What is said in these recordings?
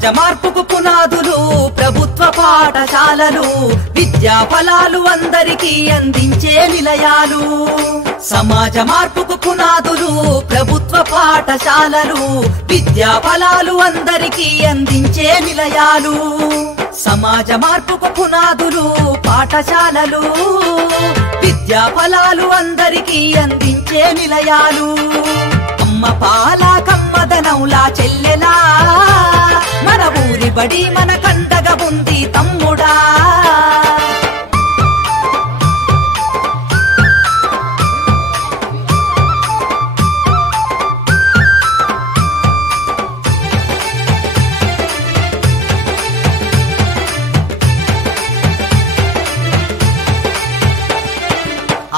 సమాజ మార్పుకు పునాదులు ప్రభుత్వ పాఠశాలలు, విద్యా ఫలాలు అందరికీ అందించే నిలయాలు. సమాజ మార్పుకు పునాదులు ప్రభుత్వ పాఠశాలలు, విద్యా ఫలాలు అందరికీ అందించే నిలయాలు. సమాజ మార్పుకు పునాదులు పాఠశాలలు, విద్యా ఫలాలు అందరికీ అందించే నిలయాలు. అమ్మ పాల కమ్మదనౌలా చెల్లెలా, మన ఊరి బడి మన కండగా ఉంది తమ్ముడా.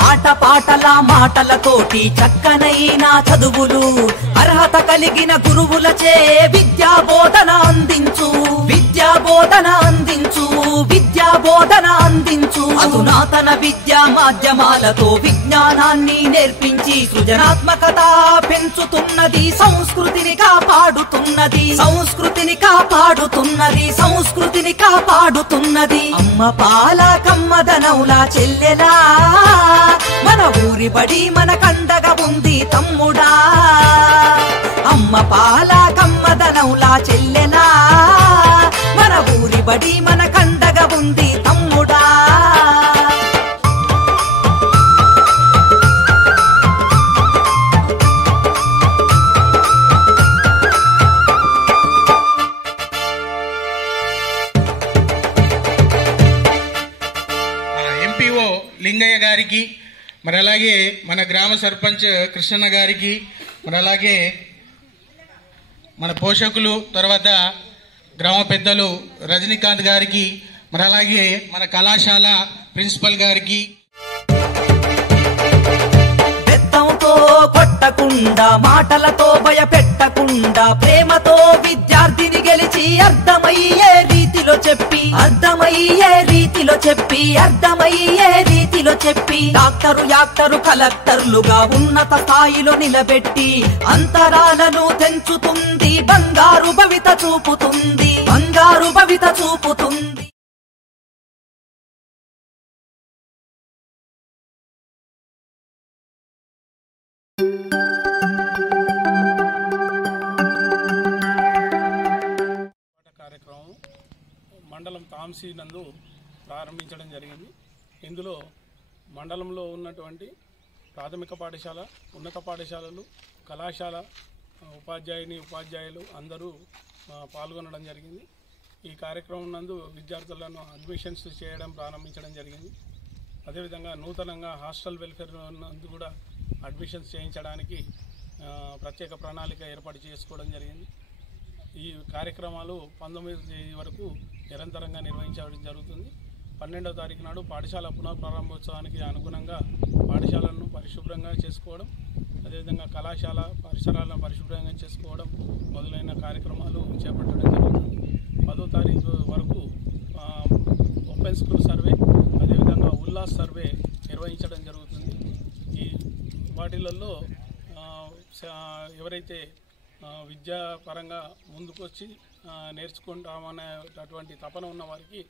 ఆటపాటల మాటలతోటి చక్కనైన చదువులు, అర్హత కలిగిన గురువులచే విద్యా బోధన అందించు, విద్యా బోధన అందించు, విద్యా బోధన అందించు. అధునాతన విద్యా మాధ్యమాలతో విజ్ఞానాన్ని నేర్పించి సృజనాత్మకత పెంచుతున్నది, సంస్కృతిని కాపాడుతున్నది, సంస్కృతిని కాపాడుతున్నది, సంస్కృతిని కాపాడుతున్నది. అమ్మ పాల కమ్మదనౌలా చెల్లెలా, మన ఊరి బడి మన కండగా ఉంది తమ్ముడా. అమ్మ పాల కమ్మదనౌలా చెల్లెలా, మన ఊరి బడి మన కండగా ఉంది తమ్ముడా. ఎంపీఓ లింగయ్య గారికి, మరి అలాగే మన గ్రామ సర్పంచ్ కృష్ణన్న గారికి, మరి అలాగే మన పోషకులు, తర్వాత గ్రామ పెద్దలు రజనీకాంత్ గారికి, మరి అలాగే మన కళాశాల ప్రిన్సిపల్ గారికి. బెత్తంతో కొట్టకుండా, మాటలతో భయపెట్టకుండా, ప్రేమతో విద్యార్థిని గెలిచి అర్థమయ్యే రీతిలో చెప్పి, అర్థమయ్యే రీతిలో చెప్పి, అర్థమయ్యే రీతిలో చెప్పి, డాక్టరు యాక్టరు కలెక్టర్లుగా ఉన్నత స్థాయిలో నిలబెట్టి అంతరాలను తెంచుతుంది, బంగారు భవిత చూపుతుంది, బంగారు భవిత చూపుతుంది. కార్యక్రమం మండలం తాంసీ నందు ప్రారంభించడం జరిగింది. ఇందులో మండలంలో ఉన్నటువంటి ప్రాథమిక పాఠశాల, ఉన్నత పాఠశాలలు, కళాశాల ఉపాధ్యాయులు అందరూ పాల్గొనడం జరిగింది. ఈ కార్యక్రమం నందు విద్యార్థులను అడ్మిషన్స్ చేయడం ప్రారంభించడం జరిగింది. అదేవిధంగా నూతనంగా హాస్టల్ వెల్ఫేర్ నందు కూడా అడ్మిషన్స్ చేయించడానికి ప్రత్యేక ప్రణాళిక ఏర్పాటు చేసుకోవడం జరిగింది. ఈ కార్యక్రమాలు 19వ తేదీ వరకు నిరంతరంగా నిర్వహించడం జరుగుతుంది. 12వ తారీఖు నాడు పాఠశాల పునఃప్రారంభోత్సవానికి అనుగుణంగా పాఠశాలను పరిశుభ్రంగా చేసుకోవడం, అదేవిధంగా కళాశాల పరిసరాలను పరిశుభ్రంగా చేసుకోవడం మొదలైన కార్యక్రమాలు చేపట్టడం జరుగుతుంది. 10వ తారీఖు వరకు ఓపెన్ స్కూల్ సర్వే, అదేవిధంగా ఉల్లాస్ సర్వే నిర్వహించడం జరుగుతుంది. ఈ వాటిలలో ఎవరైతే విద్యాపరంగా ముందుకొచ్చి నేర్చుకుంటామనేటటువంటి తపన ఉన్న వారికి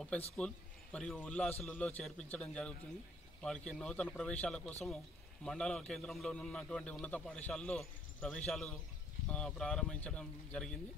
ఓపెన్ స్కూల్ మరియు ఉల్లాసులలో చేర్పించడం జరుగుతుంది. వారికి నూతన ప్రవేశాల కోసము మండల కేంద్రంలో ఉన్నటువంటి ఉన్నత పాఠశాలలో ప్రవేశాలు ప్రారంభించడం జరిగింది.